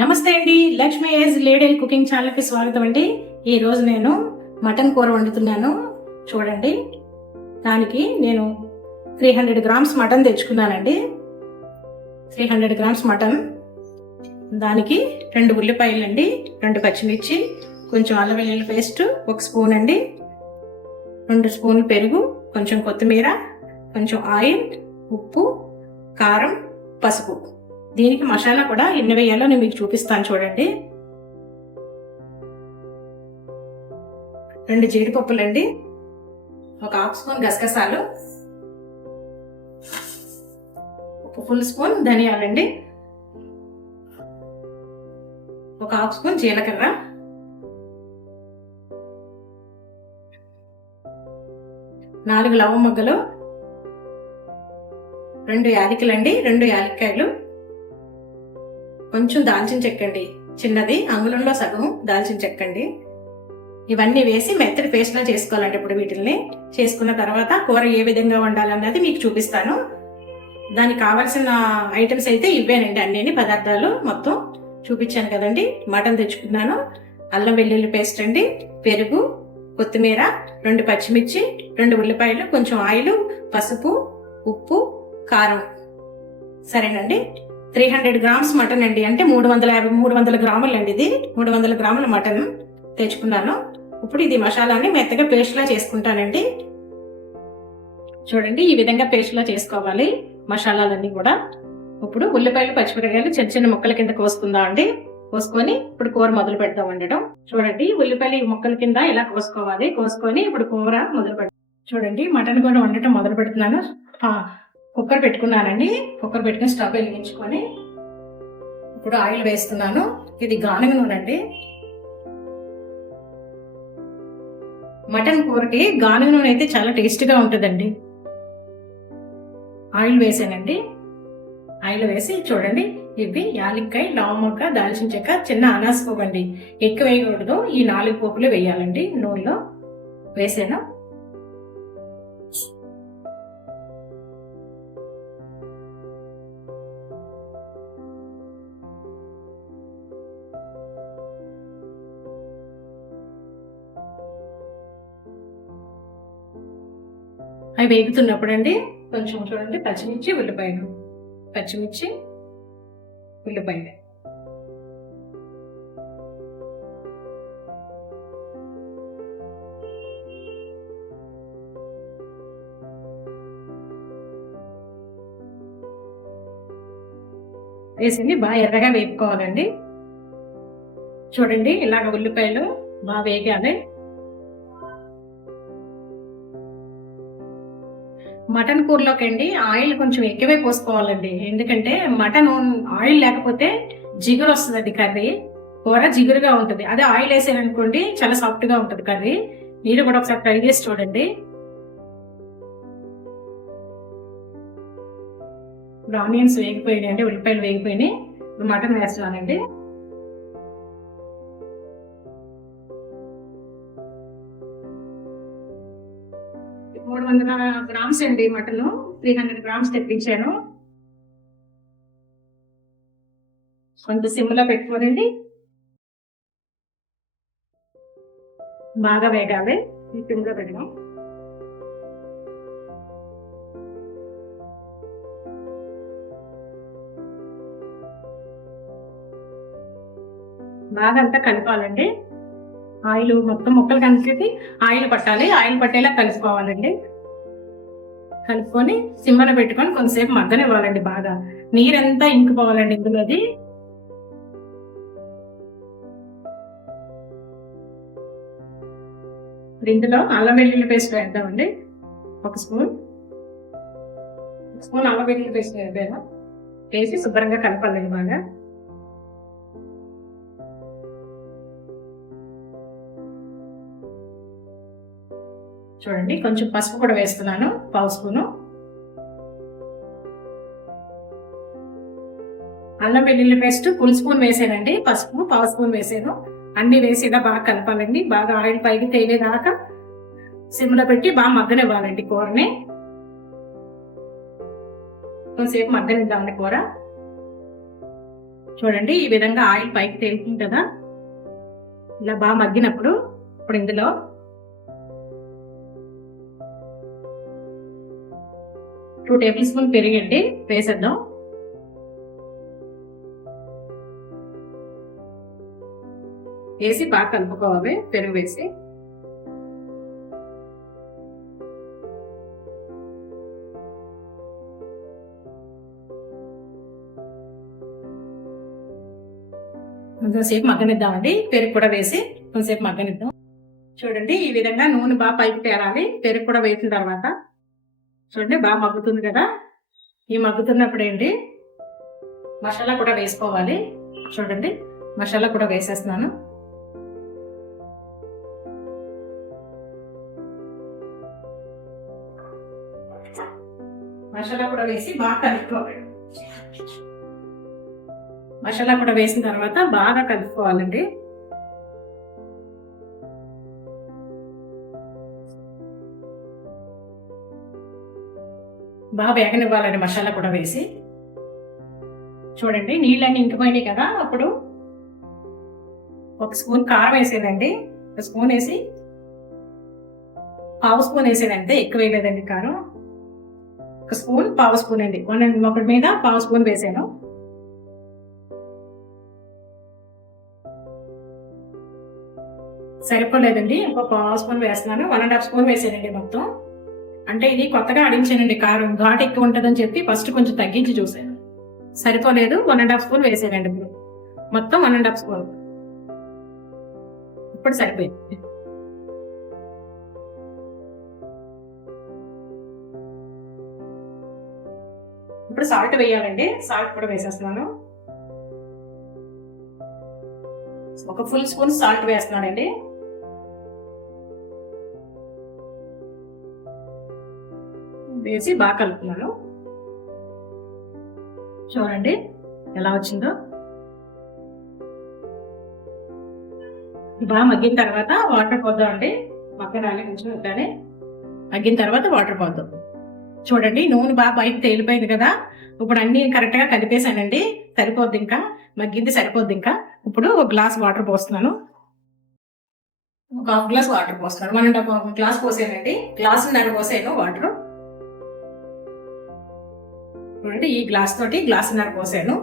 నమస్తే అండి. Lakshmi age lady cooking ఛానల్కి స్వాగతం అండి. ఈరోజు నేను మటన్ కూర వండుతున్నాను. చూడండి, దానికి నేను 300 గ్రామ్స్ మటన్ తెచ్చుకున్నానండి. 300 గ్రామ్స్ మటన్, దానికి 2 ఉల్లిపాయలు అండి, 2 పచ్చిమిర్చి, కొంచెం అల్లం వెల్లుల్లి పేస్ట్ 1 స్పూన్ అండి, 2 స్పూన్లు పెరుగు, కొంచెం కొత్తిమీర, కొంచెం ఆయిల్, ఉప్పు, కారం, పసుపు. దీనికి మసాలా కూడా ఎన్ని వేయాలో నేను మీకు చూపిస్తాను. చూడండి, 2 జీడిపప్పులండి, 1/2 స్పూన్ గసగసాలు, 1 ఫుల్ స్పూన్ ధనియాలండి, 1/2 స్పూన్ జీలకర్ర, 4 లవంగ మొగ్గలు, 2 యాలకులండి, 2 యాలక్కాయలు, కొంచెం దాల్చిన చెక్క అండి, చిన్నది, అంగుళంలో సగం దాల్చిన చెక్క అండి. ఇవన్నీ వేసి మెత్తటి పేస్ట్లా చేసుకోవాలండి. ఇప్పుడు వీటిల్ని చేసుకున్న తర్వాత కూర ఏ విధంగా వండాలన్నది మీకు చూపిస్తాను. దానికి కావాల్సిన ఐటమ్స్ అయితే ఇవేనండి. అన్ని పదార్థాలు మొత్తం చూపించాను కదండి. మటన్ తెచ్చుకున్నాను, అల్లం వెల్లుల్లి పేస్ట్ అండి, పెరుగు, కొత్తిమీర, 2 పచ్చిమిర్చి, 2 ఉల్లిపాయలు, కొంచెం ఆయిల్, పసుపు, ఉప్పు, కారం. సరేనండి. 300 గ్రామ్స్ మటన్ అండి, అంటే 300 గ్రాములు అండి. ఇది 300 గ్రాముల మటన్ తెచ్చుకున్నాను. ఇప్పుడు ఇది మసాలాని మెత్తగా పేస్ట్లా చేసుకుంటానండి. చూడండి, ఈ విధంగా పేస్ట్లా చేసుకోవాలి మసాలాలన్నీ కూడా. ఇప్పుడు ఉల్లిపాయలు, పచ్చిమిరపకాయలు చిన్న చిన్న ముక్కల కింద కోసుకుందాం అండి. కోసుకొని ఇప్పుడు కూర మొదలు పెడతాం వండడం. చూడండి, ఉల్లిపాయలు ముక్కల కింద ఇలా కోసుకోవాలి. కోసుకొని ఇప్పుడు కూర మొదలు పెడతాం. చూడండి, మటన్ కూడా వండటం మొదలు పెడుతున్నాను. కుక్కర్ పెట్టుకున్నానండి. కుక్కర్ పెట్టుకుని స్టవ్ వెలిగించుకొని ఇప్పుడు ఆయిల్ వేస్తున్నాను. ఇది గానుగ నూనె అండి. మటన్ కూరకి గానుగ నూనె అయితే చాలా టేస్టీగా ఉంటుందండి. ఆయిల్ వేసానండి. ఆయిల్ వేసి చూడండి, ఇవి యాలక్కాయ, లవంగ మొగ్గ, దాల్చిన చెక్క, చిన్న అనాస పువ్వు అండి. ఎక్కువ వేయకూడదు. ఈ 4 పోపులు వేయాలండి. నూనెలో వేసాను. అవి వేగుతున్నప్పుడు అండి కొంచెం చూడండి, పచ్చిమిర్చి, ఉల్లిపాయలు, పచ్చిమిర్చి, ఉల్లిపాయలు వేసింది బాగా ఎర్రగా వేపుకోవాలండి. చూడండి, ఇలాగ ఉల్లిపాయలు బాగా వేగాలి. మటన్ కూరలోకి అండి ఆయిల్ కొంచెం ఎక్కువే పోసుకోవాలండి. ఎందుకంటే మటన్ ఆయిల్ లేకపోతే జిగురు వస్తుందండి. కర్రీ కూర జిగురుగా ఉంటుంది. అదే ఆయిల్ వేసారనుకోండి చాలా సాఫ్ట్ గా ఉంటుంది కర్రీ. మీరు కూడా ఒకసారి ట్రై చేసి చూడండి. ఇప్పుడు ఆనియన్స్ వేగిపోయినాయి అండి, ఉల్లిపాయలు వేగిపోయినాయి. ఇప్పుడు మటన్ వేస్తున్నానండి. మూడు 300 గ్రామ్స్ అండి మటన్, 300 గ్రామ్స్ తెప్పించాను. కొంత సిమ్లో పెట్టుకోనండి, బాగా వేగాలి. సిమ్లో పెట్టడం. బాగా అంతా కలపాలండి. ఆయిల్ మొత్తం ముక్కలు కలిపి ఆయిల్ పట్టాలి. ఆయిల్ పట్టేలా కలుపుకోవాలండి. కలుపుకొని సిమ్మలో పెట్టుకొని కొంతసేపు మగ్గనివ్వాలండి. బాగా నీరంతా ఇంకిపోవాలండి ఇందులోది. ఇందులో అల్లం వెల్లుల్లి పేస్ట్ వేద్దామండి. 1 స్పూన్ అల్లం వెల్లుల్లి పేస్ట్ వేద్దాము. వేసి శుభ్రంగా కలపాలండి బాగా. చూడండి, కొంచెం పసుపు కూడా వేస్తున్నాను, 1/2 స్పూను. అల్లం వెల్లుల్లి పేస్ట్ 1 స్పూన్ వేసానండి. పసుపు 1/2 స్పూన్ వేసాను. అన్ని వేసి ఇలా బాగా కలపాలండి. బాగా ఆయిల్ పైకి తేలేదాకా సిమ్లో పెట్టి బాగా మగ్గనివ్వాలండి కూరని. కొంతసేపు మగ్గనిద్దామండి కూర. చూడండి ఈ విధంగా ఆయిల్ పైకి తేలుతుంది కదా, ఇలా బాగా మగ్గినప్పుడు ఇప్పుడు ఇందులో టూ టేబుల్ స్పూన్ పెరిగండి వేసేద్దాం. వేసి బాగా కలుపుకోవాలి పెరుగు వేసి. కొంచెంసేపు మగ్గనిద్దామండి, పెరుగు కూడా వేసి కొంచెంసేపు మగ్గనిద్దాం. చూడండి ఈ విధంగా నూనె బాగా పైకి తేలాలి. పెరుగు కూడా వేసిన తర్వాత చూడండి బాగా మగ్గుతుంది కదా. ఈ మగ్గుతున్నప్పుడు ఏంటి మసాలా కూడా వేసుకోవాలి. చూడండి మసాలా కూడా వేసేస్తున్నాను. మసాలా కూడా వేసి బాగా కలుపుకోవాలి. మసాలా కూడా వేసిన తర్వాత బాగా కలుపుకోవాలండి. బాగా వేగనివ్వాలండి మసాలా కూడా వేసి. చూడండి నీళ్ళన్నీ ఇంకిపోయినాయి కదా. అప్పుడు ఒక స్పూన్ కారం వేసేదండి. ఒక స్పూన్ వేసి పావు స్పూన్ వేసేదంటే ఎక్కువ వేయలేదండి కారం. ఒక స్పూన్ పావు స్పూన్ అండి, ఒకటి మీద పావు స్పూన్ వేసాను. సరిపోలేదండి, ఇంకో పావు స్పూన్ వేస్తున్నాను. 1.5 స్పూన్ వేసానండి మొత్తం. అంటే ఇది కొత్తగా ఆడించానండి, కారం ఘాటు ఎక్కువ ఉంటుందని చెప్పి ఫస్ట్ కొంచెం తగ్గించి చూసాను. సరిపోలేదు, 1.5 స్పూన్ వేసానండి. ఇప్పుడు మొత్తం 1.5 స్పూన్. ఇప్పుడు సరిపోయింది. ఇప్పుడు సాల్ట్ వేయాలండి. సాల్ట్ కూడా వేసేస్తున్నాను. ఒక ఫుల్ స్పూన్ సాల్ట్ వేస్తున్నానండి. వేసి బాగా కలుపుతున్నాను. చూడండి ఎలా వచ్చిందో. బాగా మగ్గిన తర్వాత వాటర్ పోద్దాం అండి. మగ్గనాలి కొంచెం ఉంటానే. మగ్గిన తర్వాత వాటర్ పోద్దాం. చూడండి నూనె బాగా పైకి తేలిపోయింది కదా. ఇప్పుడు అన్ని కరెక్ట్ గా కలిపేసానండి. సరిపోద్ది, ఇంకా మగ్గింది సరిపోద్ది. ఇంకా ఇప్పుడు ఒక గ్లాస్ వాటర్ పోస్తున్నాను. ఒక హాఫ్ గ్లాస్ వాటర్ పోస్తున్నాను. 1.5 గ్లాస్ పోసానండి. గ్లాసున్నర పోసాను వాటర్. చూడండి ఈ గ్లాస్ తోటి గ్లాసున్నర పోసాను.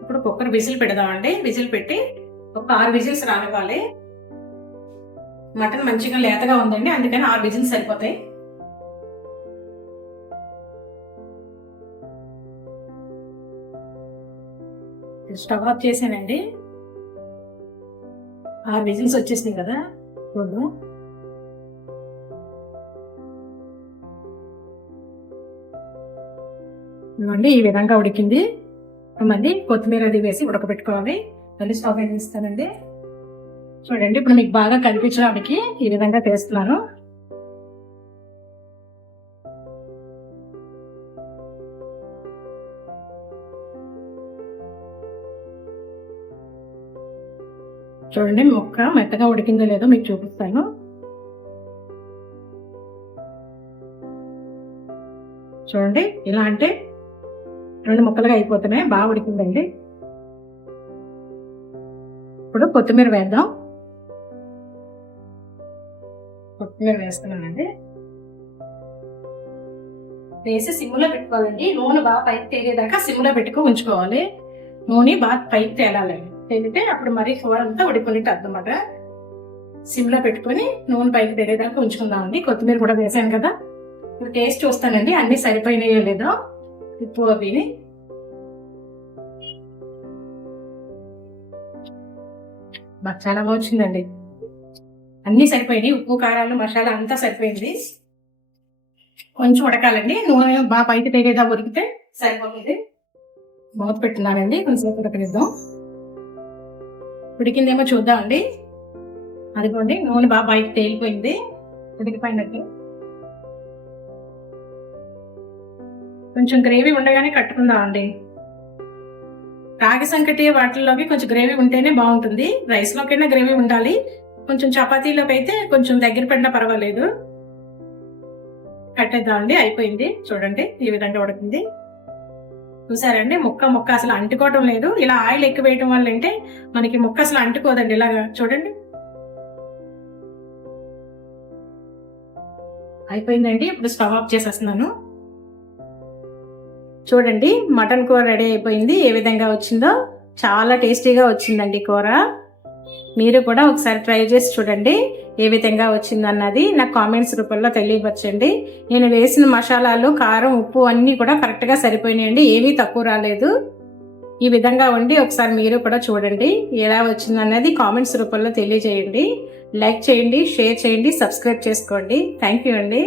ఇప్పుడు కుక్కర్ విజిల్ పెడదామండి. విజిల్ పెట్టి ఒక 6 విజిల్స్ రానివ్వాలి. మటన్ మంచిగా లేతగా ఉందండి, అందుకని 6 విజిల్స్ సరిపోతాయి. స్టవ్ ఆఫ్ చేసానండి. 6 విజిల్స్ వచ్చేసినాయి కదా. చూద్దాం. ఇవ్వండి ఈ విధంగా ఉడికింది. మళ్ళీ కొత్తిమీర అది వేసి ఉడకబెట్టుకోవాలి. మళ్ళీ స్టవ్ వేసిస్తానండి. చూడండి ఇప్పుడు మీకు బాగా కనిపించడానికి ఈ విధంగా చేస్తున్నాను. చూడండి ముక్క మెత్తగా ఉడికిందో లేదో మీకు చూపిస్తాను. చూడండి ఇలా అంటే 2 ముక్కలుగా అయిపోతున్నాయి. బాగా ఉడికిందండి. ఇప్పుడు కొత్తిమీర వేద్దాం. కొత్తిమీర వేస్తున్నానండి. వేసి సిమ్లో పెట్టుకోవాలండి. నూనె బాగా పైకి తేలేదాకా సిమ్లో పెట్టుకో ఉంచుకోవాలి. నూనె బాగా పైకి తేలాలండి. తేలితే అప్పుడు మరి కూర అంతా ఉడిపోయినట్టు అర్థమాట. సిమ్లో పెట్టుకొని నూనె పైకి తేలేదాకా ఉంచుకుందామండి. కొత్తిమీర కూడా వేసాను కదా. ఇప్పుడు టేస్ట్ చూస్తానండి అన్ని సరిపోయినాయో లేదో. ఉప్పు అవి బాగా చాలా బాగా వచ్చిందండి. అన్ని సరిపోయినాయి. ఉప్పు కారాలు మసాలా అంతా సరిపోయింది. కొంచెం ఉడకాలండి. నూనె బాగా పైకి తెగేదా ఉడికితే సరిపోతుంది. మూత పెట్టినానండి. కొంచెం ఉడకనిద్దాం. ఉడికిందేమో చూద్దామండి. అదిగోండి నూనె బాగా పైకి తేలిపోయింది. ఉడికిపోయినట్టు. కొంచెం గ్రేవీ ఉండగానే కట్టుకుందామండి. రాగి సంకటి వాటిల్లోకి కొంచెం గ్రేవీ ఉంటేనే బాగుంటుంది. రైస్లోకైనా గ్రేవీ ఉండాలి. కొంచెం చపాతీలోకి అయితే కొంచెం దగ్గర పడినా పర్వాలేదు. కట్టేద్దామండి. అయిపోయింది. చూడండి ఈ విధంగా ఉడికింది. చూసారండి, ముక్క అసలు అంటుకోవటం లేదు. ఇలా ఆయిల్ ఎక్కువ వేయటం వల్ల అంటే మనకి ముక్క అసలు అంటుకోదండి. ఇలాగా చూడండి, అయిపోయిందండి. ఇప్పుడు స్టవ్ ఆఫ్ చేసేస్తున్నాను. చూడండి, మటన్ కూర రెడీ అయిపోయింది. ఏ విధంగా వచ్చిందో చాలా టేస్టీగా వచ్చిందండి కూర. మీరు కూడా ఒకసారి ట్రై చేసి చూడండి ఏ విధంగా వచ్చిందన్నది నాకు కామెంట్స్ రూపంలో తెలియవచ్చండి. నేను వేసిన మసాలాలు, కారం, ఉప్పు అన్నీ కూడా కరెక్ట్గా సరిపోయినాయండి. ఏమీ తక్కువ రాలేదు. ఈ విధంగా వండి ఒకసారి మీరు కూడా చూడండి ఎలా వచ్చిందన్నది కామెంట్స్ రూపంలో తెలియజేయండి. లైక్ చేయండి, షేర్ చేయండి, సబ్స్క్రైబ్ చేసుకోండి. థ్యాంక్ యూ అండి.